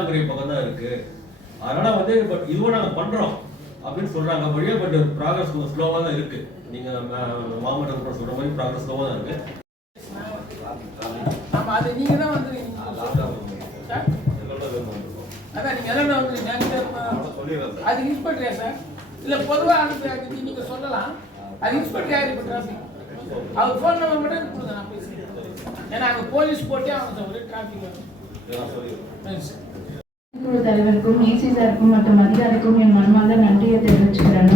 நீலாங்கரை பக்கம் தான் இருக்கு. அதனால வந்து பட் இதுவும் நாங்கள் பண்றோம் அப்படின்னு சொல்றாங்க. அப்படியே பட் ப்ராக்ரஸ் கொஞ்சம் ஸ்லோவாக தான் இருக்கு. நீங்க மாவட்டம் சொல்ற மாதிரி ப்ராக்ரஸ் ஸ்லோவாக தான் இருக்கு. அது நீங்க தான் வந்து அதான் நீங்க எல்லாம் வந்து அது இன்ஸ்பெக்டரா சார் இல்ல பொதுவா அது நீங்க சொல்லலாம். அது இன்ஸ்பெக்டர் யாரு இப்போ டிராஃபிக் அவர் ஃபோன் நம்பர் மட்டும் கொடுங்க, நான் பேசுறேன். ஏன்னா அங்கே போலீஸ் போட்டே அவங்க ஒரு டிராஃபிக் குழு தலைவருக்கும் ஏசி சாருக்கும் மற்றும் அதிகாரிக்கும் என் மனமார்ந்த நன்றியை தெரிவிச்சுக்கிறேன்.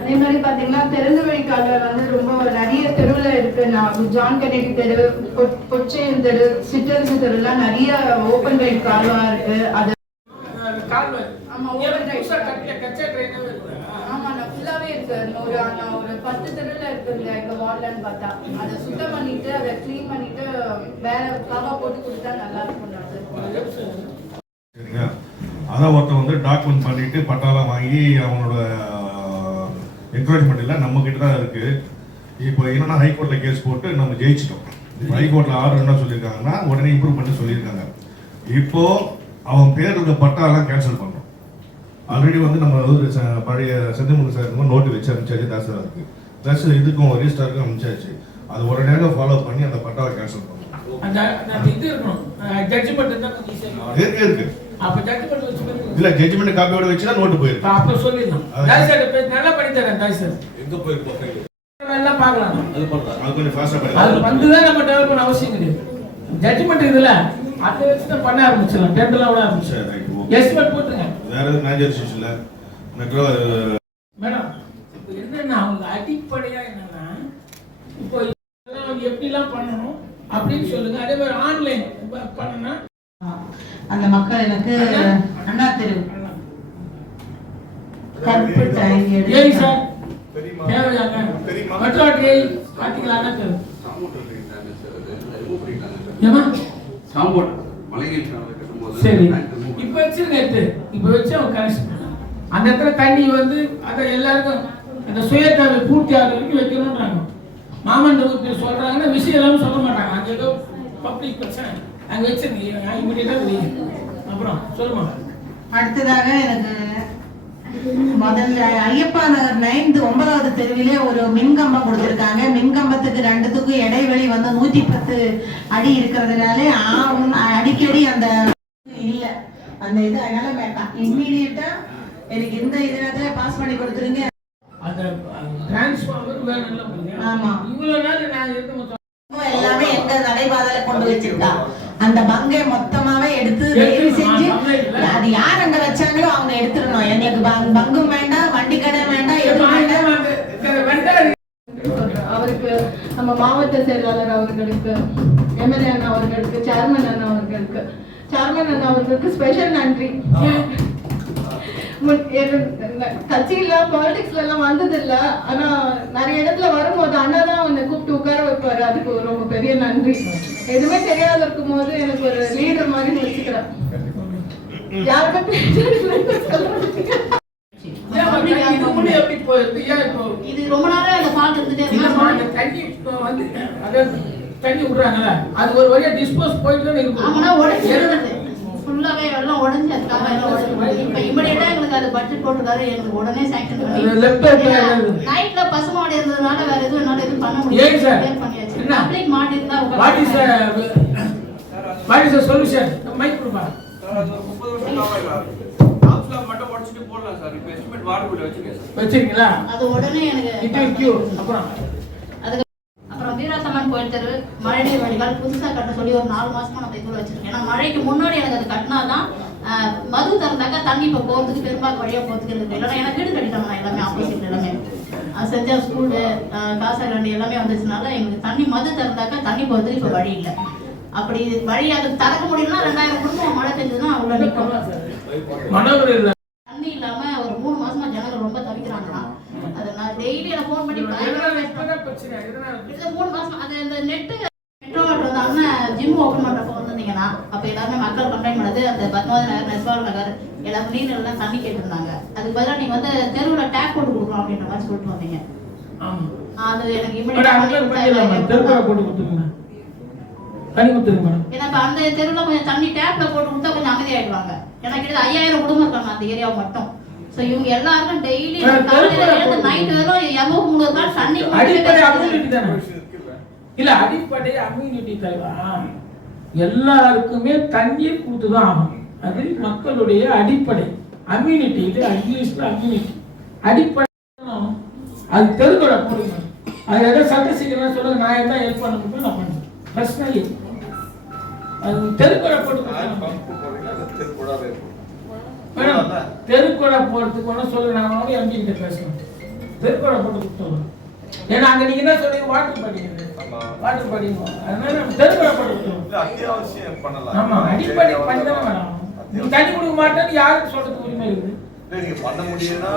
அதே மாதிரி பார்த்தீங்கன்னா திறந்த வழி கால்வாய் வந்து ரொம்ப நிறைய தெருவில் இருக்கு. நான் ஜான் கெனடி தெரு, கொச்சையன் தெரு, சிற்றரசு தெருலாம் நிறைய ஓப்பன் ரைட் கால்வாய் இருக்கு. அது ஒரு 10 தெருவில் இருக்குங்க எங்க வார்டுலன்னு பார்த்தா அதை சுத்தம் பண்ணிட்டு அதை கிளீன் பண்ணிட்டு வேற காவா போட்டு கொடுத்தா நல்லா இருக்கும். அதான் ஒருத்தர் வந்து டாக்குமெண்ட் பண்ணிட்டு பட்டாலாம் வாங்கி அவனோட என்கரேஜ்மெண்ட் இல்லை நம்ம கிட்ட தான் இருக்கு. இப்போ என்னன்னா ஹைகோர்ட்ல கேஸ் போட்டு நம்ம ஜெயிச்சிட்டோம். ஹைகோர்ட்ல ஆர்டர் என்ன சொல்லியிருக்காங்கன்னா உடனே இம்ப்ரூவ் பண்ணி சொல்லியிருக்காங்க. இப்போ அவன் பேர் இருக்க பட்டாலாம் கேன்சல் பண்றோம். ஆல்ரெடி வந்து நம்ம பழைய செந்தில்முருகன் சார் நோட்டு வச்சு அனுப்பிச்சாச்சு. தாசில்தாருக்கு ப்ளஸ் இதுக்கும் ரிஜிஸ்டருக்கும் அனுப்பிச்சாச்சு. அது உடனே ஃபாலோ பண்ணி அந்த பட்டாவை கேன்சல் பண்ணணும். இருக்கு இல்ல ஜட்ஜ்மெண்ட் காப்பியோட வச்சுனா நோட்டு போயிருக்கு. அப்ப சொல்லிடலாம். டாக்டர் நல்லா பண்ணி தரேன் டாக்டர். எங்க போய் போறீங்க எல்லாம் பார்க்கலாம். அது பண்ணலாம். அது கொஞ்சம் ஃபாஸ்டா பண்ணலாம். அது வந்து தான் நம்ம டெவலப் பண்ண அவசியம் கிடையாது. ஜட்ஜ்மெண்ட் இதுல அதை வச்சு தான் பண்ண ஆரம்பிச்சலாம். டெண்டர்ல விட ஆரம்பிச்சலாம். எஸ்டிமேட் போட்டுங்க. வேற எதுவும் மேனேஜர் சிஸ்டம்ல மெட்ரோ மேடம் இப்போ என்னன்னா அவங்க அடிப்படையா என்னன்னா இப்போ எப்படிலாம் பண்ணணும் அப்படின்னு சொல்லுங்க. அதே மாதிரி ஆன்லைன் பண்ணனா அந்த மக்கள் எனக்கு அண்ணா தெரு கருப்பு டைம் ஏய் சார் தேவையாங்க மற்றவற்றை பாத்தீங்களா அண்ணா தெரு ஏமா சாம்போட் மலைகள் கட்டும்போது சரி இப்போ வச்சிருங்க. இப்போ வச்சு அவங்க கனெக்ஷன் அந்த இடத்துல தண்ணி வந்து அதை எல்லாருக்கும் அந்த சுயத்தேவை பூர்த்தி ஆகிற வரைக்கும் வைக்கணும்ன்றாங்க. மாமன்ற சொல்றாங்கன்னா விஷயம் எல்லாமே சொல்ல மாட்டாங்க. அங்கே ஏதோ பப்ளிக் பிரச்சனை அங்கே வச்சிருங்க இமீடியட்டாக தெரியும். அப்புறம் சொல்லுமா. அடுத்ததாக எனக்கு முதல்ல ஐயப்பா நகர் 9வது தெருவிலே ஒரு மின்கம்பம் கொடுத்திருக்காங்க. மின்கம்பத்துக்கு 2த்துக்கும் இடைவெளி வந்து 110 அடி இருக்கிறதுனால அடிக்கடி அந்த இல்ல அந்த இது அதனால வேண்டாம். இம்மீடியட்டா எனக்கு இந்த இதுல பாஸ் பண்ணி கொடுத்துருங்க. அந்த டிரான்ஸ்ஃபார்மர் வேணும். ஆமா இவ்வளவு நேரம் நான் இருக்க எல்லாமே எங்க நடைபாதையில கொண்டு வச்சிருக்கா அந்த பங்கை மொத்தமாவே எடுத்து ரெடி செஞ்சு அது யார் அங்க வச்சாங்களோ அவங்க எடுத்துடணும். எங்களுக்கு பங்கும் வேண்டாம், வண்டி கடை வேண்டாம், எதுவும் வேண்டாம். அவருக்கு நம்ம மாவட்ட செயலாளர் அவர்களுக்கு, எம்எல்ஏ அண்ணா அவர்களுக்கு, சேர்மன் அண்ணா அவர்களுக்கு ஸ்பெஷல் நன்றி. கட்சியில பாலிடிக்ஸ்ல எல்லாம் வந்தது இல்ல, ஆனா நிறைய இடத்துல வரும்போது அண்ணா தான் உன்னை கூப்பிட்டு உட்கார வைப்பாரு. அதுக்கு ரொம்ப பெரிய நன்றி. எதுவுமே தெரியாத இருக்கும் போது எனக்கு ஒரு லீடர் மாதிரி வச்சுக்கிறேன். இது ரொம்ப நாளா அந்த பாட்டு தண்ணி விடுறாங்கல்ல அது ஒரு வழியா டிஸ்போஸ் போயிட்டு இருக்கு. ஃபுல்லாவே எல்லாம் உடைஞ்சு அதுக்காக எல்லாம் உடைஞ்சு இப்போ இமிடியேட்டா எங்களுக்கு அது பட்ஜெட் போட்டுருக்காரு. எங்களுக்கு உடனே சாங்க்ஷன் பண்ணி நைட்ல பசுமாடு இருந்ததுனால வேற எதுவும் என்னால எதுவும் பண்ண முடியாது. பண்ணியாச்சு. பப்ளிக் மாட்டிருந்தா what is the solution? Mic கொடுப்பா. 30 வருஷம் ஆகல. ஆப்ஸ்ல மட்டும் உடைச்சிட்டு போடலாம் சார். இப்போ எஸ்டிமேட் வார்டு கூட வச்சிருக்கீங்களா? அது உடனே எனக்கு இன்டர்வியூ அப்புறம் வீராசம்மன் கோயில் தெரு மழைநீர் வடிகால் புதுசாக கட்ட சொல்லி ஒரு 4 மாசமா நான் இதுல வச்சிருக்கேன். ஏன்னா மழைக்கு முன்னாடி எனக்கு அது கட்டினாதான் மது திறந்தாக்கா தண்ணி இப்போ போகிறதுக்கு பெரும்பாக்கு வழியாக போகிறதுக்கு இருக்கு. இல்லைன்னா எனக்கு வீடு கட்டிட்டாங்க. நான் எல்லாமே ஆப்போசிட் எல்லாமே செஞ்சா ஸ்கூலு காசாகண்டி எல்லாமே வந்துச்சுனால எங்களுக்கு தண்ணி மது திறந்தாக்கா தண்ணி போகிறதுக்கு இப்போ வழி இல்லை. அப்படி வழி அது திறக்க முடியும்னா 2000 குடும்பம் மழை பெஞ்சதுன்னா அவ்வளோ நிற்கும். தண்ணி இல்லாம ஒரு 3 மாசமா ஜனங்கள் ரொம்ப தவிக்கிறாங்கன்னா அதை நான் டெய்லி எனக்கு ஃபோன் பண்ணி 3 மாசம் அது இந்த நெட்டு மெட்ரோ வந்து அண்ணன் ஜிம் ஓப்பன் பண்றப்போ வந்திருந்தீங்கன்னா அப்ப எல்லாருமே மக்கள் கம்ப்ளைண்ட் பண்ணது அந்த பத்மாவதி நகர், நெஸ்வால் நகர் எல்லாரும் நீர் எல்லாம் தண்ணி கேட்டிருந்தாங்க. அதுக்கு பதிலாக நீங்க வந்து தெருவில் டேப் போட்டு கொடுக்கணும் அப்படின்ற மாதிரி சொல்லிட்டு வந்தீங்க. அது எனக்கு தண்ணி கொடுத்துருங்க மேடம். ஏன்னா இப்ப அந்த தெருவுல கொஞ்சம் தண்ணி டேப்ல போட்டு கொடுத்தா கொஞ்சம் அமைதியாயிடுவாங்க. எனக்கு கிட்ட 5000 குடும்பம் இருக்காங்க அந்த ஏரியாவை மட்டும். சோ இவங்க எல்லாருக்கும் டெய்லி காலையில இருந்து நைட் வரையும் 200 கால் தண்ணி அடிப்படை அம்யூனிட்டி தானே இல்ல அடிப்படை அம்யூனிட்டி தலைவா எல்லாருக்குமே தண்ணீர் கொடுத்துதான் ஆகும். அது மக்களுடைய அடிப்படை அம்யூனிட்டி. இது இங்கிலீஷ்ல அம்யூனிட்டி அடிப்படை. அது தெருக்கூட போடுங்க. அது ஏதாவது சட்ட சீக்கிரம் சொல்லுங்க, நான் என்ன ஹெல்ப் பண்ண முடியும் நான் பண்ணுறேன். பிரச்சனை இல்லை. அது தெருக்கூட போட்டு மேடம் தெருக்கூட போறதுக்கு ஒன்றும் சொல்லு. நான் அவனோட எம்பி கிட்ட பேசணும். தெருக்கூட போட்டு கொடுத்துருவோம். ஏன்னா அங்க நீங்க என்ன சொல்றீங்க? வாட்டர் படிக்கிறது வாட்டர் படிங்க. அதனால நம்ம தெருக்கூட போட்டு கொடுத்துருவோம். அத்தியாவசியம் பண்ணலாம். ஆமா அடிப்படை பண்ணதான் மேடம். நீ தண்ணி கொடுக்க மாட்டேன்னு யாருக்கு சொல்றதுக்கு உரிமை இருக்குது? நீங்க பண்ண முடியும்னா